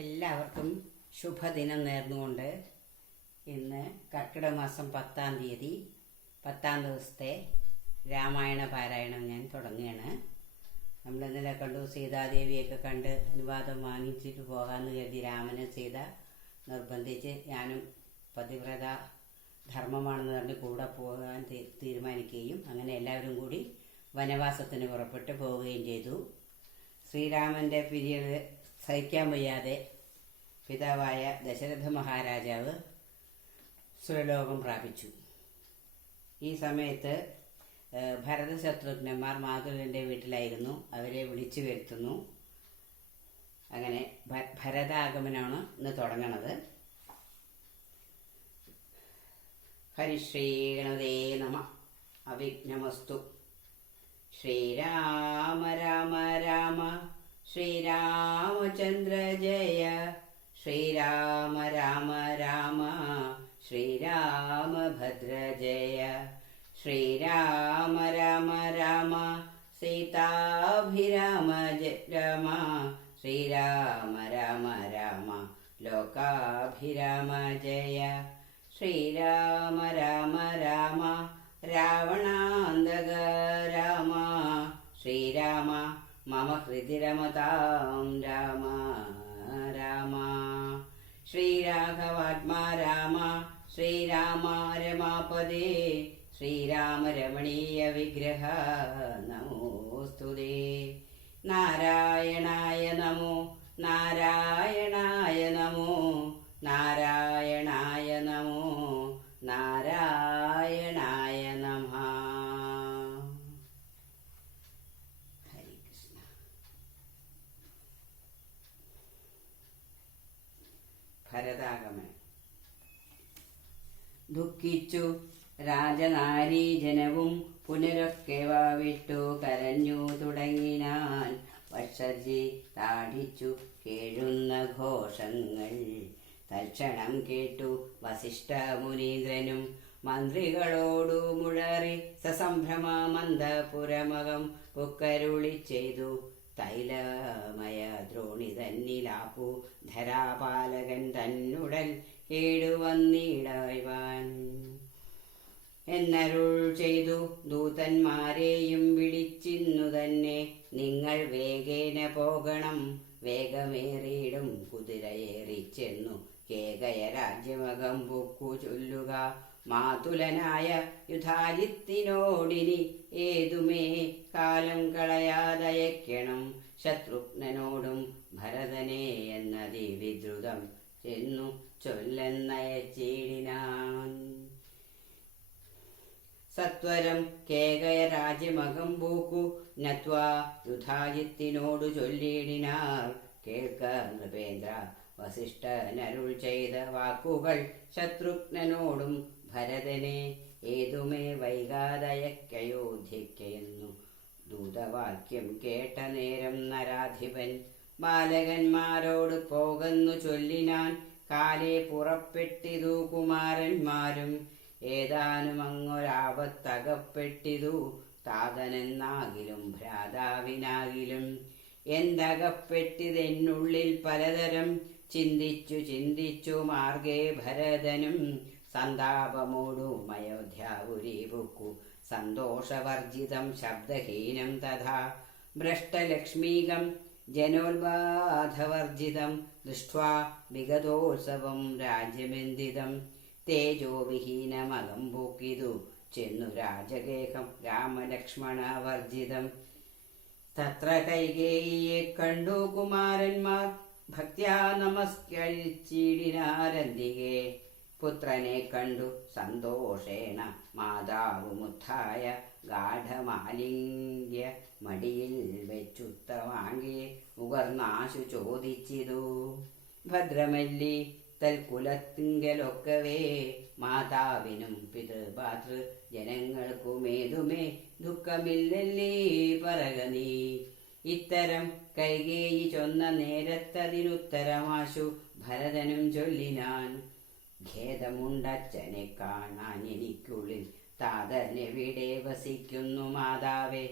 എല്ലാവർക്കും ശുഭദിനം നേർന്നുകൊണ്ട് ഇന്ന് കർക്കിടക മാസം 10-ാം തീയതി 10-ാം ദിവസത്തെ രാമായണ പാരായണം ഞാൻ തുടങ്ങുകയാണ്. നമ്മൾ ഇന്നലെ കണ്ടു സീതാദേവിയൊക്കെ കണ്ട് അനുവാദം വാങ്ങിച്ചിട്ട് പോകാമെന്ന് കരുതി രാമനെ സീത നിർബന്ധിച്ച് ഞാനും പതിവ്രത ധർമ്മമാണെന്ന് പറഞ്ഞ് കൂടെ പോകാൻ തീരുമാനിക്കുകയും അങ്ങനെ എല്ലാവരും കൂടി വനവാസത്തിന് പുറപ്പെട്ട് പോവുകയും ചെയ്തു. ശ്രീരാമൻ്റെ പിരിയൽ സഹിക്കാൻ വയ്യാതെ പിതാവായ ദശരഥ മഹാരാജാവ് സുരലോകം പ്രാപിച്ചു. ഈ സമയത്ത് ഭരതശത്രുഘ്നന്മാർ മാതുലൻ്റെ വീട്ടിലായിരുന്നു. അവരെ വിളിച്ചു വരുത്തുന്നു. അങ്ങനെ ഭരതാഗമനമാണ് ഇന്ന് തുടങ്ങണത്. ഹരിശ്രീ ഗണപതേ നമഃ. അവിഘ്നമസ്തു. ശ്രീരാമ രാമ രാമ ശ്രീരാമചന്ദ്ര ജയ. ശ്രീരാമ രാമ രാമ ശ്രീരാമഭദ്ര ജയ. ശ്രീരാമ രാമ രാമ സീതാഭിരാമ രാമ. ശ്രീരാമ രാമ രാമ ലോകാഭിരാമ ജയ. ശ്രീരാമ രാമ രാമ രാവണാന്തക രാമ. ശ്രീരാമ മമ ഹൃദി രമതാം രാമ രാമ. ശ്രീരാഘവാത്മാ രാമ ശ്രീരാമ രമാപദേ. ശ്രീരാമ രമണീയ വിഗ്രഹ നമോസ്തുതേ. നാരായണായ നമോ നാരായണായ നമോ നാരായണായ നമോ നാരായണായ നമഃ. ഹരി കൃഷ്ണ. ഭരതാഗമനം. ദുഃഖിച്ചു രാജനാരീജനവും പുനരൊക്കെ വാവിട്ടു കരഞ്ഞു തുടങ്ങിനാൻ. വക്ഷജി താടിച്ചു കേഴുന്ന ഘോഷങ്ങൾ തൽക്ഷണം കേട്ടു വസിഷ്ഠ മുനീന്ദ്രനും. മന്ത്രികളോടു മുഴറി സസംഭ്രമ മന്ദപുരമകം പുക്കരുളി ചെയ്തു. തൈലമയ ദ്രോണി തന്നിലാപ്പു ധരാപാലകൻ തന്നുടൽ കേടുവന്നിടായ്വാൻ എന്നരുൾ ചെയ്തു. ദൂതന്മാരെയും വിളിച്ചിന്നു തന്നെ നിങ്ങൾ വേഗേന പോകണം. വേഗമേറിയിടും കുതിരയേറിച്ചെന്നു കേകയ രാജ്യമകം പൊക്കു ചൊല്ലുക. മാതുലനായ യുധാജിത്തിനോടിനി ഏതുമേ കാലം കളയാതയക്കണം. ശത്രുഘ്നനോടും ഭരതനെ എന്നതി വിദ്രുതം ചെന്നു ചൊല്ലെന്നയച്ചിടിനാൻ. സത്വരം കേകയ രാജ്യമകം പൂക്കു നത്വാ യുധാജിത്തിനോടു ചൊല്ലിടിനാർ. കേൾക്ക നൃപേന്ദ്ര വസിഷ്ഠനരുൾ ചെയ്ത വാക്കുകൾ. ശത്രുഘ്നനോടും ഭരതനെ ഏതുമേ വൈകാതയക്കയോധ്യയ്ക്കെന്നു ദൂതവാക്യം കേട്ട നേരം നരാധിപൻ ബാലകന്മാരോട് പോകുന്നു ചൊല്ലിനാൻ. കാലേ പുറപ്പെട്ടിതു കുമാരന്മാരും ഏതാനും അങ്ങൊരാപത്തകപ്പെട്ടിതു. താതനെന്നാകിലും ഭ്രാതാവിനാകിലും എന്തകപ്പെട്ടിതെന്നുള്ളിൽ പലതരം ചിന്തിച്ചു ചിന്തിച്ചു മാർഗേ ഭരതനും. സന്താപമോടും അയോധ്യാപുരി പൊക്കു സന്തോഷവർജിതം ശബ്ദഹീനം തഥാ. ഭ്രഷ്ടലക്ഷ്മീകം ജനോത്ബാധവർജിതം ദൃഷ്ട്വാ വിഗതോത്സവം രാജ്യമെന്തിതം. തേജോവിഹീനമകം പൂക്കിതു ചെന്നു രാജഗേഹം രാമലക്ഷ്മണവർജിതം. തത്ര കൈകേയിയെ കണ്ടു കുമാരന്മാർ ഭക്ത്യാ നമസ്കരിച്ചിടിനാരന്തികെ. പുത്രനെ കണ്ടു സന്തോഷേണ മാതാവുമുത്ഥായ ഗാഠമാലിംഗ്യ മടിയിൽ വെച്ചുത്തവാങ്കെ മുകർന്നാശു ചോദിച്ചിതു. ഭദ്രമല്ലി തൽക്കുലത്തിങ്കലൊക്കവേ മാതാവിനും പിതൃപാതൃ ജനങ്ങൾക്കുമേതുമേ ദുഃഖമില്ലല്ലേ പറക നീ. ഇത്തരം കൈകേയി ചൊന്ന നേരത്തതിനുത്തരമാശു ഭരതനും ചൊല്ലിനാൻ. ഖേദമുണ്ടച്ഛനെ കാണാൻ എനിക്കുള്ളിൽ താതനെവിടെ വസിക്കുന്നു മാതാവേ.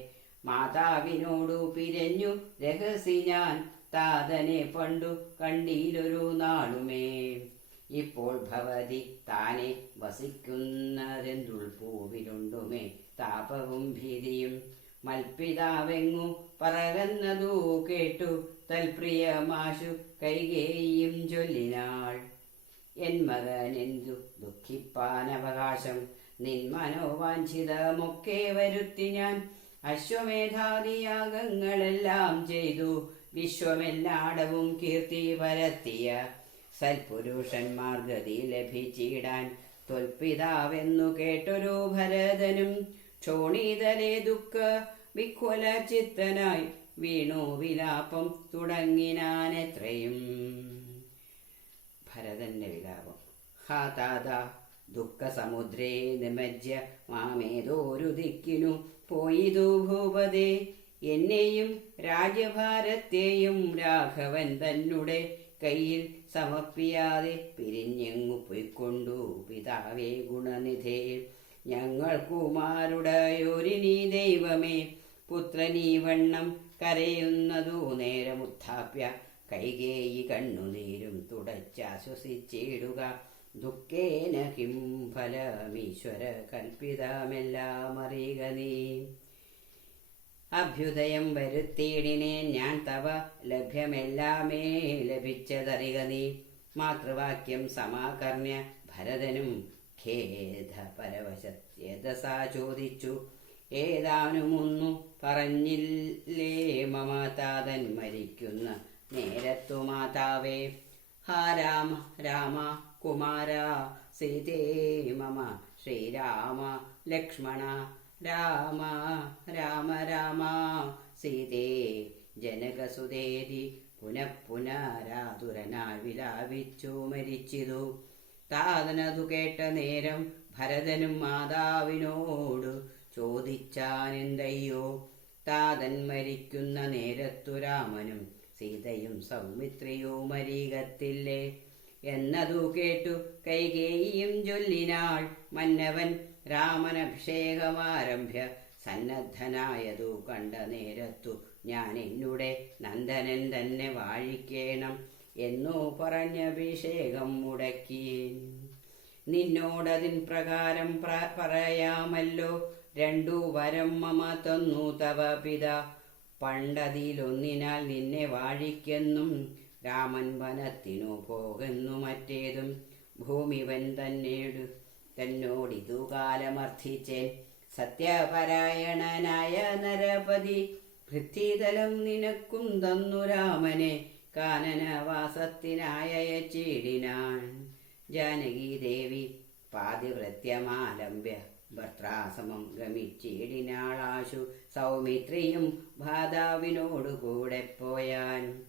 മാതാവിനോടു പിരഞ്ഞു രഹസി ഞാൻ താതനെ പണ്ടു കണ്ടീലൊരു നാളുമേ. ഇപ്പോൾ ഭവതി താനെ വസിക്കുന്നതെന്തുൾപ്പൂവിലുണ്ടുമേ താപവും ഭീതിയും. മൽപിതാവെങ്ങു പറകുന്നതു കേട്ടു തൽപ്രിയമാശു കൈകേയിയും ചൊല്ലിനാൾ. എൻ മകനെന്തു ദുഃഖിപ്പാനവകാശം, നിൻ മനോവാഞ്ചിതമൊക്കെ വരുത്തി ഞാൻ. അശ്വമേധാദിയാഗങ്ങളെല്ലാം ചെയ്തു വിശ്വമെല്ലാടവും കീർത്തി പരത്തിയ സൽപുരുഷന്മാർ ഗതി ലഭിച്ചിടാൻ. ത്വൽപിതാവെന്നു കേട്ടൊരു ഭരതനും ക്ഷോണീതലേ ദുഃഖ വിഖ്വല ചിത്തനായി വീണു വിലാപം തുടങ്ങിനാനെത്രയും. ഭരതന്റെ വിലാപം. ഹാ താത, ദുഃഖസമുദ്രേ നിമജ്യ മാമേതോരു ദിക്കിനു പോയിതു ഭൂപതേ. എന്നെയും രാജ്യഭാരത്തെയും രാഘവൻ തന്നെ കയ്യിൽ സമർപ്പിയാതെ പിരിഞ്ഞെങ്ങു പൊയ്ക്കൊണ്ടു പിതാവേ ഗുണനിധേ. ഞങ്ങൾക്കുമാരുടയോരിനീ ദൈവമേ, പുത്രനീ വണ്ണം കരയുന്നതു നേരമുത്ഥാപ്യ കൈകേയി കണ്ണുനീരും തുടച്ചാശ്വസിച്ചിടുക. ദുഃഖേന കിം ഫലമീശ്വര കൽപ്പിതമെല്ലാം അറിയുക നീ. അഭ്യുദയം വരുത്തിയിടിനേൻ ഞാൻ തവ, ലഭ്യമെല്ലാമേ ലഭിച്ചതറിക നീ. മാതൃവാക്യം സമാകർണ്യ ഭരതനും ഖേദപരവശേതസാ ചോദിച്ചു. ഏതാനുമൊന്നു പറഞ്ഞില്ലേ മമ താതൻ മരിക്കുന്ന നേരത്തു മാതാവേ. ഹാ രാമ രാമ കുമാര സീതേ മമ ശ്രീരാമ ലക്ഷ്മണ. രാമ രാമ രാമ സീതേ ജനകസുതേതി പുനഃപുനരാതുരനാൾ വിലാപിച്ചു മരിച്ചിതു. താതനതു കേട്ട നേരം ഭരതനും മാതാവിനോട് ചോദിച്ചാനെന്തയ്യോ. താതൻ മരിക്കുന്ന നേരത്തു രാമനും സീതയും സൗമിത്രിയും അരികത്തില്ലേ എന്നതു കേട്ടു കൈകേയിയും ചൊല്ലിനാൾ. മന്നവൻ രാമനഭിഷേകമാരംഭ്യ സന്നദ്ധനായതു കണ്ട നേരത്തു ഞാൻ എന്നുടെ നന്ദനൻ തന്നെ വാഴിക്കേണം എന്നു പറഞ്ഞഭിഷേകം മുടക്കി. നിന്നോടതിൻ പ്രകാരം പറയാമല്ലോ. രണ്ടു വരം മമ തന്നു തവ പിത. പണ്ടതിലൊന്നിനാൽ നിന്നെ വാഴിക്കെന്നും രാമൻ വനത്തിനു പോകുന്നു മറ്റേതും. ഭൂമിവൻ തന്നോടിതു കാലമർത്ഥിച്ചേൻ. സത്യപരായണനായ നരപതി പൃഥ്വിതലം നിനക്കും തന്നു രാമനെ കാനനവാസത്തിനായച്ചിടിനാൻ. ജാനകീദേവി പാതിവൃത്യമാലംബ്യ ഭർത്താസമം ഗമിച്ചിടിനാളാശു. സൗമിത്രിയും ഭാതാവിനോടു കൂടെ പോയാൻ.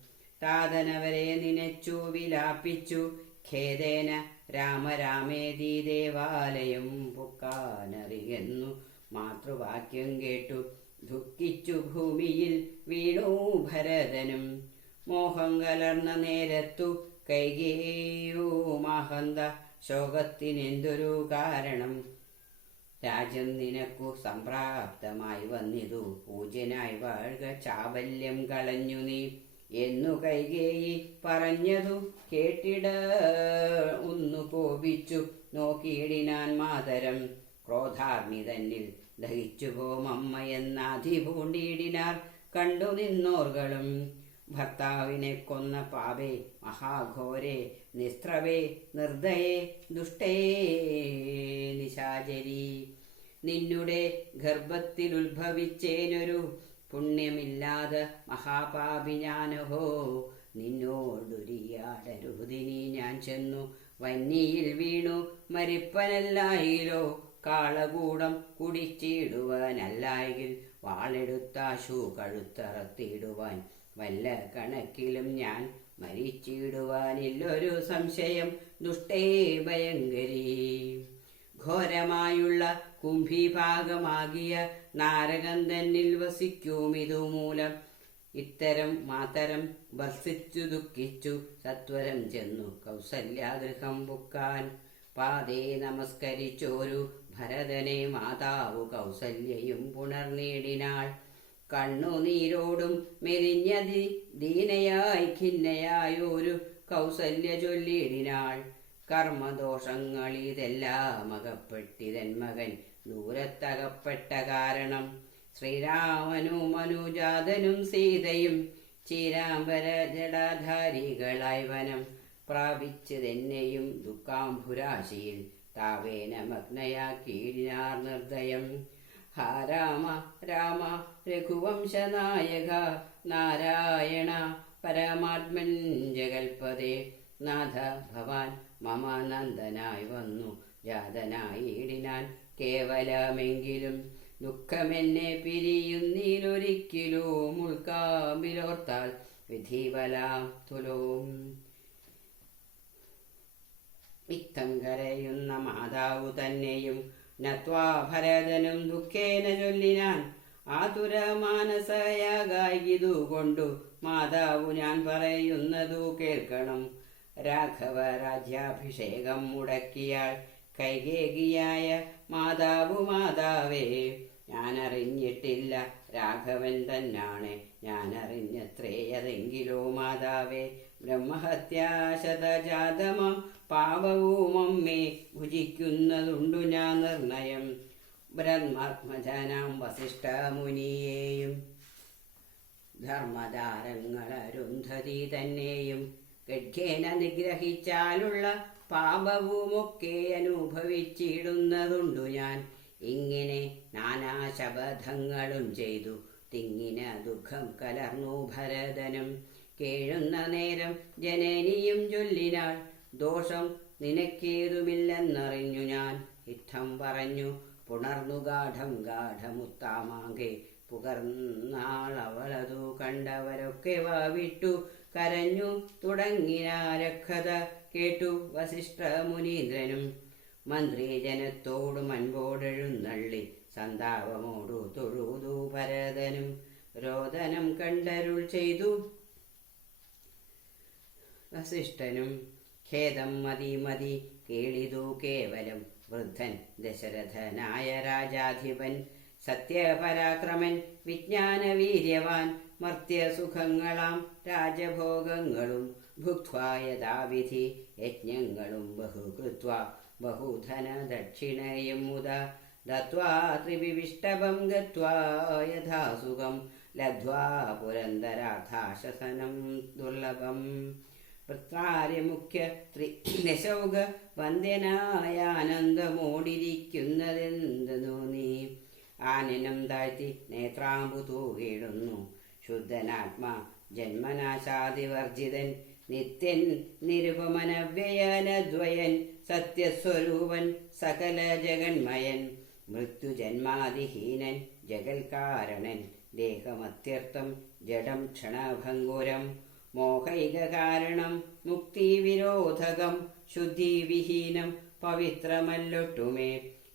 താതനവരെ നിനച്ചു വിലാപിച്ചു ഖേദേന രാമരാമേതി ദേവാലയം പൊക്കാനറിയെന്നു മാതൃവാക്യം കേട്ടു. ദുഃഖിച്ചു ഭൂമിയിൽ വീണു ഭരതനും. മോഹം കലർന്ന നേരത്തു കൈകേയോ മഹന്ത ശോകത്തിനെന്തൊരു കാരണം. രാജ്യം നിനക്കു സംപ്രാപ്തമായി വന്നിതു, പൂജ്യനായി വാഴുക ചാബല്യം കളഞ്ഞു നീ എന്നു കൈകേയി പറഞ്ഞതു കേട്ടിട ഒന്നു കോപിച്ചു നോക്കിയിടിനാൻ മാതരം. ക്രോധാഗ്നി തന്നിൽ ദഹിച്ചു പോമമ്മ എന്നാധിപൂണ്ടിയിടിനാർ കണ്ടു നിന്നോർകളും. ഭർത്താവിനെ കൊന്ന പാപേ മഹാഘോരേ നിസ്ത്രവേ നിർദ്ദയേ ദുഷ്ടേ നിശാചരി. നിന്നുടെ ഗർഭത്തിൽ ഉത്ഭവിച്ചേനൊരു പുണ്യമില്ലാതെ മഹാപാപി ഞാനഹോ. നിന്നോടൊരിയാടരുതിനി ഞാൻ ചെന്നു വന്നിയിൽ വീണു മരിപ്പനല്ലായിലോ. കാളകൂടം കുടിച്ചിടുവാനല്ലായെങ്കിൽ വാളെടുത്താശു കഴുത്തറത്തിടുവാൻ വല്ല കണക്കിലും ഞാൻ മരിച്ചിടുവാനില്ലൊരു സംശയം ദുഷ്ടേ ഭയങ്കരീ. ഘോരമായുള്ള കുംഭീഭാഗമാകിയ നാരകം തന്നിൽ വസിക്കുമിതു മൂലം ഇത്തരം മാതരം ഭർസിച്ചു ദുഃഖിച്ചു സത്വരം ചെന്നു കൗസല്യാഗൃഹം പുക്കാൻ. പാതേ നമസ്കരിച്ചോരു ഭരതനെ മാതാവു കൗസല്യയും പുണർനീടിനാൾ. കണ്ണുനീരോടും മെലിഞ്ഞതി ദീനയായി ഖിന്നയായൊരു കൗസല്യ ചൊല്ലിടിനാൾ. കർമ്മദോഷങ്ങളിതെല്ലാം അകപ്പെട്ടിതൻ മകൻ ദൂരത്തകപ്പെട്ട കാരണം. ശ്രീരാമനും അനുജാതനും സീതയും ചീരാംബര ജടാധാരികളായി വനം പ്രാപിച്ചതെന്നെയും ദുഃഖാംഭുരാശിയിൽ താവേന മഗ്നയാക്കീടിനാർ നിർദ്ദയം. ഹാ രാമ രാമ രഘുവംശനായക നാരായണ പരമാത്മൻ ജഗൽപദേ. നാഥ ഭവാൻ മമ നന്ദനായി വന്നു ജാതനായിടിനാൻ കേവലമെങ്കിലും. ദുഃഖമെന്നെ പിരിയുന്നീലൊരിക്കലും ഉൾക്കാമ്പിലോർത്താൽ വിധിവലാം തുലോം. ഇത്തം കരയുന്ന മാതാവു തന്നെയും നത്വാ ഭരതനും ദുഃഖേന ചൊല്ലിനാൻ. ആതുര മാനസയാകായിതു കൊണ്ടു മാതാവു ഞാൻ പറയുന്നതു കേൾക്കണം. രാഘവ രാജ്യാഭിഷേകം മുടക്കിയാൾ കൈകേകിയായ മാതാവു മാതാവേ. ഞാനറിഞ്ഞിട്ടില്ല രാഘവൻ തന്നാണ്, ഞാനറിഞ്ഞത്രേയതെങ്കിലോ മാതാവേ. ബ്രഹ്മഹത്യാശതജാതമാം പാപവും അമ്മേ ഭുജിക്കുന്നതുണ്ടു ഞാൻ നിർണയം. ബ്രഹ്മാത്മജനാം വസിഷ്ഠ മുനിയെയും ധർമ്മധാരങ്ങളരുന്ധതി തന്നെയും ഗഡ്യേന നിഗ്രഹിച്ചാലുള്ള പാപവുമൊക്കെ അനുഭവിച്ചിടുന്നതുണ്ടു ഞാൻ. ഇങ്ങനെ നാനാശബദങ്ങളും ചെയ്തു തിങ്ങിന ദുഃഖം കലർന്നു ഭരതനും. കേഴുന്ന നേരം ജനനിയും ചൊല്ലിനാൾ, ദോഷം നിനക്കേതുമില്ലെന്നറിഞ്ഞു ഞാൻ. ഇത്തം പറഞ്ഞു പുണർന്നു ഗാഠം ഗാഠമുത്താമാകെ പുകർന്നാളവളതു കണ്ടവരൊക്കെ വാവിട്ടു കരഞ്ഞു തുടങ്ങിനാരക്കഥ കേട്ടു വസിഷ്ഠ മുനീന്ദ്രനും. മന്ത്രിജനത്തോടു മൻപോടെഴുന്നള്ളി സന്താപമോടു തൊഴുതു ഭരതനും. രോദനം കണ്ടരുൾ ചെയ്തു വസിഷ്ഠനും. ഖേദം മതി മതി കേളിതു കേവലം വൃദ്ധൻ ദശരഥനായ രാജാധിപൻ. സത്യപരാക്രമൻ വിജ്ഞാനവീര്യവാൻ മർത്യസുഖങ്ങളാം രാജഭോഗങ്ങളും ഭുക്വാ യഥാവിധി യജ്ഞങ്ങളും ബഹുകൃത്വാ ബഹുധന ദക്ഷിണയും മുത ദത്വാ ത്രിവിഷ്ടഭം ഗത്വാ യഥാസുഖം ലബ്ധ്വാ പുരന്ദരാഥാശസനം ദുർലഭം. വൃത്രാര്യമുഖ്യ ത്രിദശൗക വന്ദ്യനായ ആനന്ദമോടിരിക്കുന്നതെന്തെന്നു നീ. ആനനം താഴ്ത്തി നേത്രാമ്പു തൂകിടുന്നു ശുദ്ധനാത്മാ ജന്മനാശാദിവർജിതൻ. നിത്യൻ നിരുപമനവ്യയനദ്വയൻ സത്യസ്വരൂപൻ സകല ജഗന്മയൻ. മൃത്യുജന്മാതിഹീനൻ ജഗൽകാരണൻ ദേഹമത്യർത്ഥം ജഡം ക്ഷണഭംഗുരം. മോഹൈക കാരണം മുക്തിവിരോധകം ശുദ്ധിവിഹീനം പവിത്രമല്ലൊട്ടുമേ.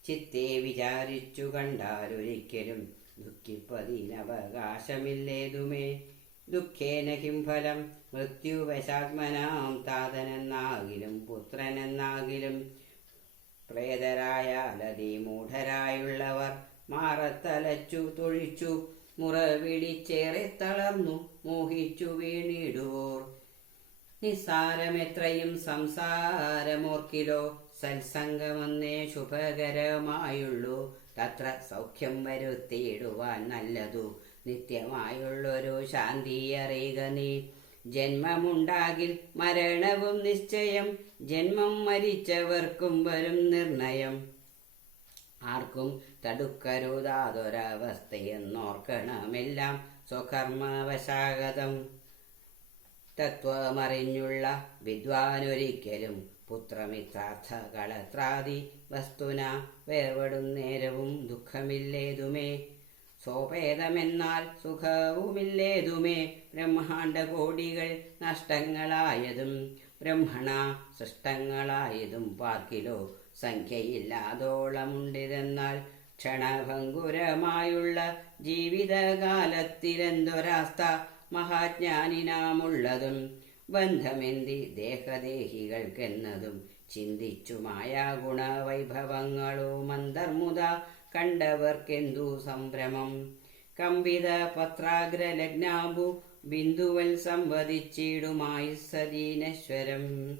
ചിത്തെ വിചാരിച്ചു കണ്ടാലൊരിക്കലും ദുഃഖിപ്പതിനവകാശമില്ലേതുമേ. ദുഃഖേന കിം ഫലം മൃത്യുവശാത്മനാം താതനെന്നാകിലും പുത്രനെന്നാകിലും. പ്രേതരായാലതി മൂഢരായുള്ളവർ മാറത്തലച്ചു തൊഴിച്ചു മുറവിളിച്ചേറെ തളർന്നു മോഹിച്ചു വീണിടുവോർ. നിസ്സാരമെത്രയും സംസാരമോർക്കിലോ സത്സംഗമെന്നേ ശുഭകരമായുള്ളൂ. തത്ര സൗഖ്യം വരുത്തിയിടുവാൻ നല്ലതു നിത്യമായുള്ളൊരു ശാന്തി അറിയുക നീ. ജന്മമുണ്ടാകിൽ മരണവും നിശ്ചയം, ജന്മം മരിച്ചവർക്കും വരും നിർണയം. ആർക്കും തടുക്കരുതാതൊരവസ്ഥയെന്നോർക്കണമെല്ലാം സ്വകർമ്മവശാഗതം. തത്വമറിഞ്ഞുള്ള വിദ്വാനൊരിക്കലും പുത്രമിത്രാർത്ഥ കളത്രാദി വസ്തുന വേർപെടും നേരവും ദുഃഖമില്ലേതുമേ. സോപേതമെന്നാൽ സുഖവുമില്ലേതുമേ. ബ്രഹ്മാണ്ഡ കോടികൾ നഷ്ടങ്ങളായതും ബ്രഹ്മണ സൃഷ്ടങ്ങളായതും പാർക്കിലോ സംഖ്യയില്ലാതോളമുണ്ടിതെന്നാൽ. ക്ഷണഭംഗുരമായുള്ള ജീവിതകാലത്തിലെന്തൊരാസ്ഥ മഹാജ്ഞാനിനാമുള്ളതും. ബന്ധമെന്തി ദേഹദേഹികൾക്കെന്നതും ചിന്തിച്ചു മായാഗുണവൈഭവങ്ങളോ മന്ദർമുത കണ്ടവർക്കെന്തു സംഭ്രമം. കമ്പിത പത്രാഗ്രലഗ്നാഭു ബിന്ദുവൽ സംവദിച്ചിടുമായുസ്സദീനശ്വരം.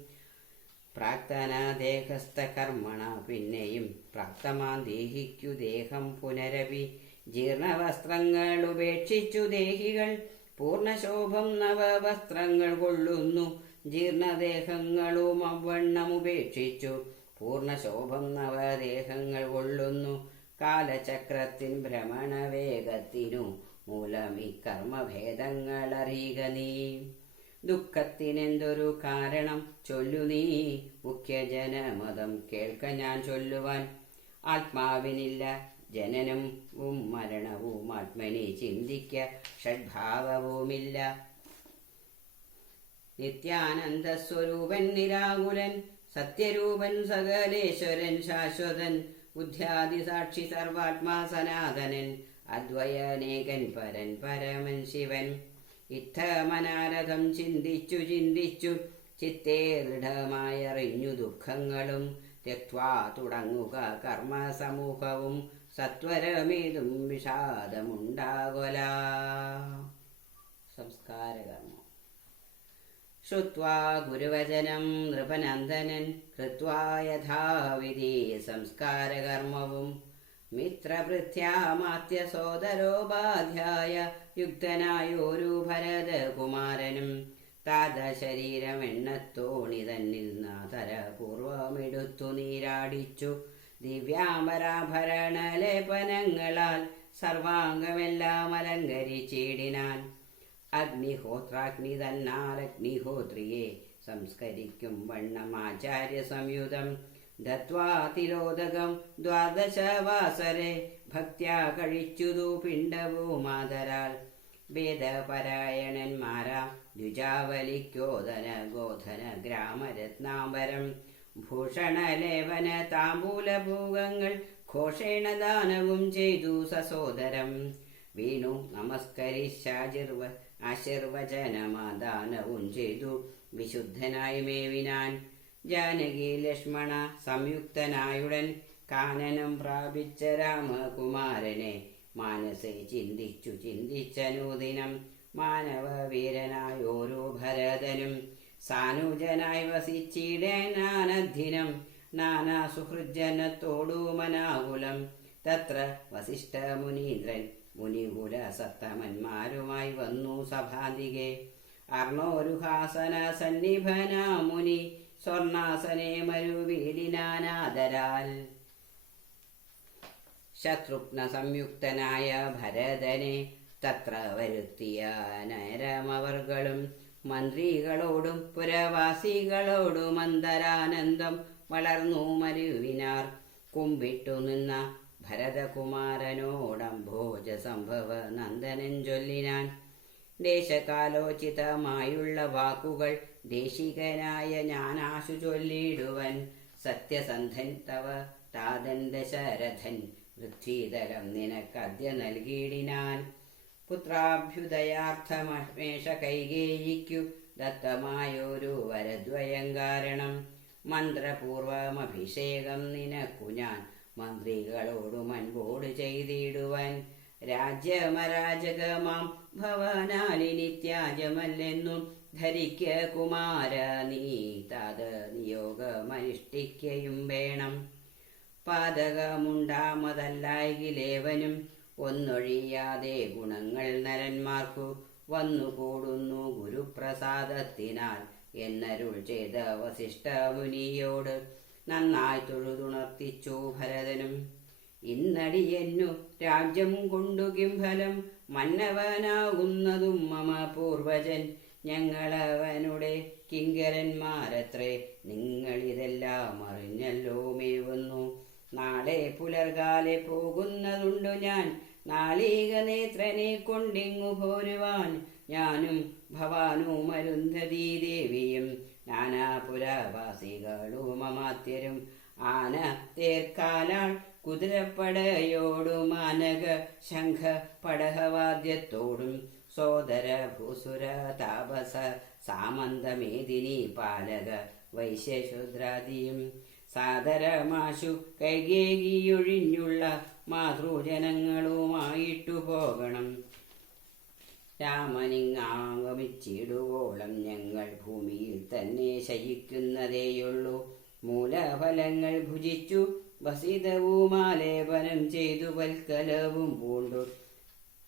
പ്രാക്തന ദേഹസ്ഥ കർമ്മണ പിന്നെയും പ്രാക്തമാൻ ദേഹിക്കു ദേഹം പുനരവി. ജീർണവസ്ത്രങ്ങൾ ഉപേക്ഷിച്ചു ദേഹികൾ പൂർണ്ണശോഭം നവവസ്ത്രങ്ങൾ കൊള്ളുന്നു. ജീർണദേഹങ്ങളും അവണ്ണമുപേക്ഷിച്ചു പൂർണ്ണശോഭം നവദേഹങ്ങൾ കൊള്ളുന്നു. കാലചക്രത്തിൻ ഭ്രമണവേഗത്തിനു മൂലമീ കർമ്മഭേദങ്ങൾ അറിയുക നീ. ദുഃഖത്തിനെന്തൊരു കാരണം ചൊല്ലു നീ, മുഖ്യജനമതം കേൾക്ക ഞാൻ ചൊല്ലുവാൻ. ആത്മാവിനില്ല ജനനവും മരണവും, ആത്മനി ചിന്തിക്ക ഷഡ്ഭാവവുമില്ല. നിത്യാനന്ദസ്വരൂപൻ നിരാകുലൻ, സത്യരൂപൻ സകലേശ്വരൻ ശാശ്വതൻ. ബുദ്ധ്യാദി സാക്ഷി സർവാത്മാ സനാതനൻ, അദ്വയനേകൻ പരൻ പരമൻ ശിവൻ. ഇത്തമനാരഥം ചിന്തിച്ചു ചിന്തിച്ചു ചിത്തേ ദൃഢമായറിഞ്ഞു ദുഃഖങ്ങളും. ത്യക്വാ തുടങ്ങുക കർമ്മസമൂഹവും, സത്വരമേതും വിഷാദമുണ്ടാകൊല. സംസ്കാരകർമ്മം. ശ്രുത്വാ ഗുരുവചനം നൃപനന്ദനൻ കൃത്വാ യഥാവിധി സംസ്കാരകർമ്മവും. മിത്രഭൃത്യാമാത്യ സോദരോപാധ്യായ യുക്തനായൊരു ഭരതകുമാരനും. താതശരീരമെണ്ണത്തോണി തന്നിൽ നാതര പൂർവമെടുത്തു നീരാടിച്ചു. ദിവ്യാംബരാഭരണലേപനങ്ങളാൽ സർവാംഗമെല്ലാം അലങ്കരിച്ചിടിനാൻ. അഗ്നിഹോത്രാഗ്നി തന്നാൽ അഗ്നിഹോത്രിയെ സംസ്കരിക്കും വണ്ണം ആചാര്യ സംയുതം. ദത്വാ തിലോദകം ദ്വാദശവാസരെ ഭക്ത്യാ കഴിച്ചുതു പിണ്ഡവുമാതരാൽ. വേദപരായണന്മാരാം ദ്വിജാവലിക്കോദന ഗോധന ഗ്രാമരത്നാംബരം. ഭൂഷണലേപന താമ്പൂലഭൂഗങ്ങൾ ഘോഷേണ ദാനവും ചെയ്തു സസോദരം. വീണു ആശീർവചനമാദാനവും ചെയ്തു വിശുദ്ധനായി മേവിനാൻ. ജാനകി ലക്ഷ്മണ സംയുക്തനായുടൻ കാനനം പ്രാപിച്ച രാമകുമാരനെ മാനസേ ചിന്തിച്ചു ചിന്തിച്ചനൂദിനം. മാനവവീരനായോരോ ഭരതനും സാനുജനായി വസിച്ചിടേനാനദ്ദിനം. നാനാ സുഹൃജ്ജനത്തോടു മനാകുലം. തത്ര വസിഷ്ഠ മുനീന്ദ്രൻ മുനികുല സത്തമന്മാരുമായി വന്നു സഭാന്തികെ. അർണോരുഹാസന സന്നിഭനാ മുനി സ്വർണാസനെ മരുവീടിനാനാദരാൽ. ശത്രുഘ്ന സംയുക്തനായ ഭരതനെ തത്ര വരുത്തിയ നരമവർകളും. മന്ത്രികളോടും പുരവാസികളോടും അന്തരാനന്ദം വളർന്നു മരുവിനാർ. കുമ്പിട്ടു നിന്ന ഭരതകുമാരനോടംഭോജ സംഭവ നന്ദനൻ ചൊല്ലിനാൻ. ദേശകാലോചിതമായുള്ള വാക്കുകൾ ദേശികനായ ഞാനാശു ചൊല്ലിടുവൻ. സത്യസന്ധൻ തവ താതൻ ദശരഥൻ പൃഥ്വീതലം നിനക്കദ്യ നൽകിയിടിനാൻ. പുത്രാഭ്യുദയാർത്ഥമേഷ കൈകേയിക്കു ദത്തമായൊരു വരദ്വയം കാരണം. മന്ത്രപൂർവമഭിഷേകം നിനക്കു ഞാൻ മന്ത്രികളോടും അൻപോട് ചെയ്തിടുവാൻ. രാജ്യമരാജകമാം ഭവനാലിനിത്യാജമല്ലെന്നും ധരിക്ക കുമാര നീ. താത നിയോഗമനുഷ്ഠിക്കയും വേണം. പാതകമുണ്ടാമതല്ലായിലേവനും ഒന്നൊഴിയാതെ ഗുണങ്ങൾ നരന്മാർക്കു വന്നുകൂടുന്നു ഗുരുപ്രസാദത്തിനാൽ എന്നരുൾ ചെയ്ത വസിഷ്ഠ മുനിയോട്. നന്നായി തൊഴുതുണർത്തിച്ചു ഭരതനും. ഇന്നടിയെന്നു രാജ്യം കൊണ്ടു കിംഫലം, മന്നവനാകുന്നതും മമ പൂർവജൻ. ഞങ്ങളവനുടെ കിങ്കരന്മാരത്രേ, നിങ്ങളിതെല്ലാം അറിഞ്ഞല്ലോ മേവുന്നു. നാളെ പുലർകാലെ പോകുന്നതുണ്ടു ഞാൻ, നാളീക നേത്രനെ കൊണ്ടിങ്ങു പോരുവാൻ. ഞാനും ഭവാനും അരുന്ധതീ ദേവിയും നാനാപുരവാസികളും അമാത്യരും. ആന തേർക്കാലാൾ കുതിരപ്പടയോടും മാനക ശംഖ പടഹവാദ്യത്തോടും സോദര ഭൂസുര താപസ സാമന്തമേദിനി പാലക വൈശ്യശൂദ്രാദിയും സാദരമാശു കൈകേകിയൊഴിഞ്ഞുള്ള മാതൃജനങ്ങളുമായിട്ടു പോകണം. രാമനിങ്ങാഗമിച്ചിടുവോളം ഞങ്ങൾ ഭൂമിയിൽ തന്നെ ശയിക്കുന്നതേയുള്ളൂ. മൂലഫലങ്ങൾ ഭുജിച്ചു വസിതവുമാലേപനം ചെയ്തു വൽക്കലവും പൂണ്ടു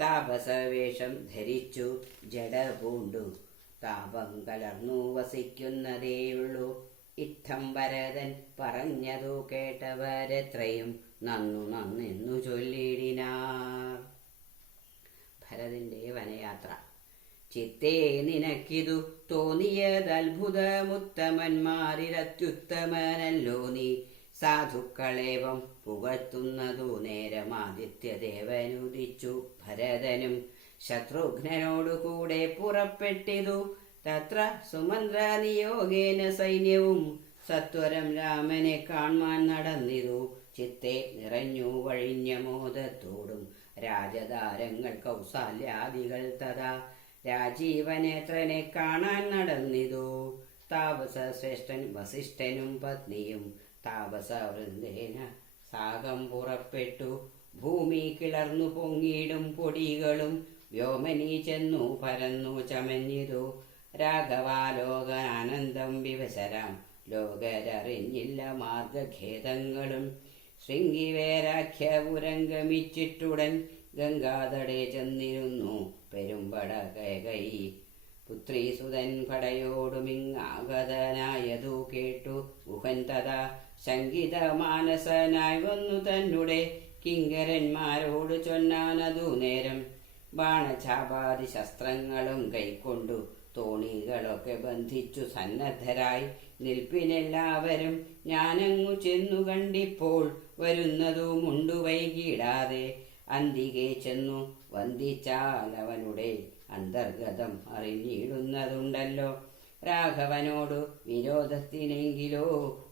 താപസവേഷം ധരിച്ചു ജട പൂണ്ടു താപം കലർന്നു വസിക്കുന്നതേയുള്ളൂ. ഇത്തം ഭരതൻ പറഞ്ഞതു കേട്ടവരെത്രയും നന്നു നന്നെന്നു ചൊല്ലിടിനാർ. ഭരതന്റെ വനയാത്ര. ചിത്തേ നിനക്കിതു തോന്നിയതത്ഭുതമുത്തമന്മാരിലത്യുത്തമനല്ലോ നീ. സാധുക്കളേവം പുകഴ്ത്തുന്നതു നേരമാദിത്യദേവനുദിച്ചു. ഭരതനും ശത്രുഘ്നനോടുകൂടെ പുറപ്പെട്ടിതു. തത്ര സുമന്ത്ര നിയോഗേന സൈന്യവും സത്വരം രാമനെ കാൺമാൻ നടന്നിതു. ചിത്തെ നിറഞ്ഞു വഴിഞ്ഞ മോദത്തോടും രാജതാരങ്ങൾ കൗസല്യാദികൾ തഥാ രാജീവനേത്രനെ കാണാൻ നടന്നിതു. താപസ ശ്രേഷ്ഠൻ വസിഷ്ഠനും പത്നിയും താപസ വൃന്ദേന സാഗം പുറപ്പെട്ടു. ഭൂമി കിളർന്നു പൊങ്ങിയിടും പൊടികളും വ്യോമനി ചെന്നു പരന്നു ചമഞ്ഞിതു. രാഘവാലോകനാനന്ദം വിവശരാം ലോകരറിഞ്ഞില്ല മാർഗഖേദങ്ങളും. ശൃംഗിവേരാഖ്യപുരംഗമിച്ചിട്ടുടൻ ഗംഗാതടേ ചെന്നിരുന്നു പെരുമ്പട കൈകൈ. പുത്രീസുതൻ പടയോടുമിങ്ങാഗതനായതു കേട്ടു ഗുഹൻ തഥാ ശങ്കിത മാനസനായി വന്നു തന്നെ കിങ്കരന്മാരോട് ചൊന്നാനതു നേരം. ബാണചാപാതി ശസ്ത്രങ്ങളും കൈക്കൊണ്ടു തോണികളൊക്കെ ബന്ധിച്ചു സന്നദ്ധരായി നിൽപ്പിനെല്ലാവരും. ഞാനങ്ങു ചെന്നു കണ്ടിപ്പോൾ വരുന്നതുമുണ്ടു വൈകിടാതെ. അന്തികെ ചെന്നു വന്ദിച്ചാലവനുടെ അന്തർഗതം അറിഞ്ഞിടുന്നതുണ്ടല്ലോ. രാഘവനോടു വിരോധത്തിനെങ്കിലോ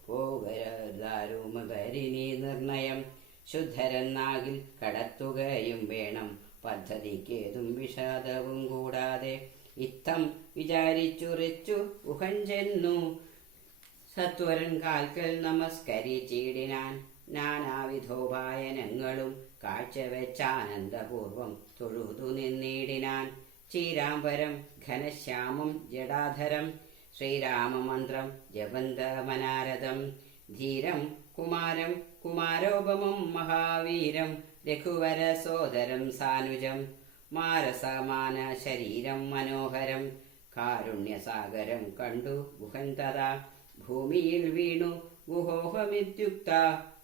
പോകരുതാരുമകരിനി നിർണയം. ശുദ്ധരെന്നാകിൽ കടത്തുകയും വേണം പദ്ധതിക്കേതും വിഷാദവും കൂടാതെ. ഇത്തം വിചാരിച്ചുറിച്ചു ഗുഹൻ ചെന്നു സത്വരൻ കാൽക്കൽ നമസ്കരിച്ചിടിനാൻ. നാനാവിധോപായനങ്ങളും കാഴ്ചവെച്ചാനന്ദപൂർവം തൊഴുതു നിന്നിടിനാൻ. ശ്രീരാംബരം ഘനശ്യാമം ജടാധരം ശ്രീരാമമന്ത്രം ജപന്തമനാരദം. ധീരം കുമാരം കുമാരോപമം മഹാവീരം രഘുവര സോദരം സാനുജം. മാരസമാന ശരീരം മനോഹരം കാരുണ്യസാഗരം കണ്ടു ഗുഹൻ തഥാ. ഭൂമിയിൽ വീണു ഗുഹോഹമിത്യുക്ത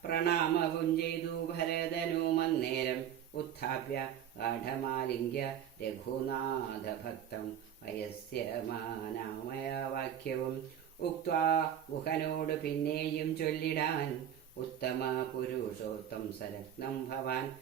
പ്രണാമവും ചെയ്തു ഭരതനുമന്നേരം. ഉത്ഥാപ്യ ഗാഠമാലിംഗ്യ രഘുനാഥഭക്തം വയസ്യമാനാമയ വാക്യവും ഉക്ത്വാ ഗുഹനോട് പിന്നെയും ചൊല്ലിടാൻ. ഉത്തമ പുരുഷോത്തം സരത്നം ഭവാൻ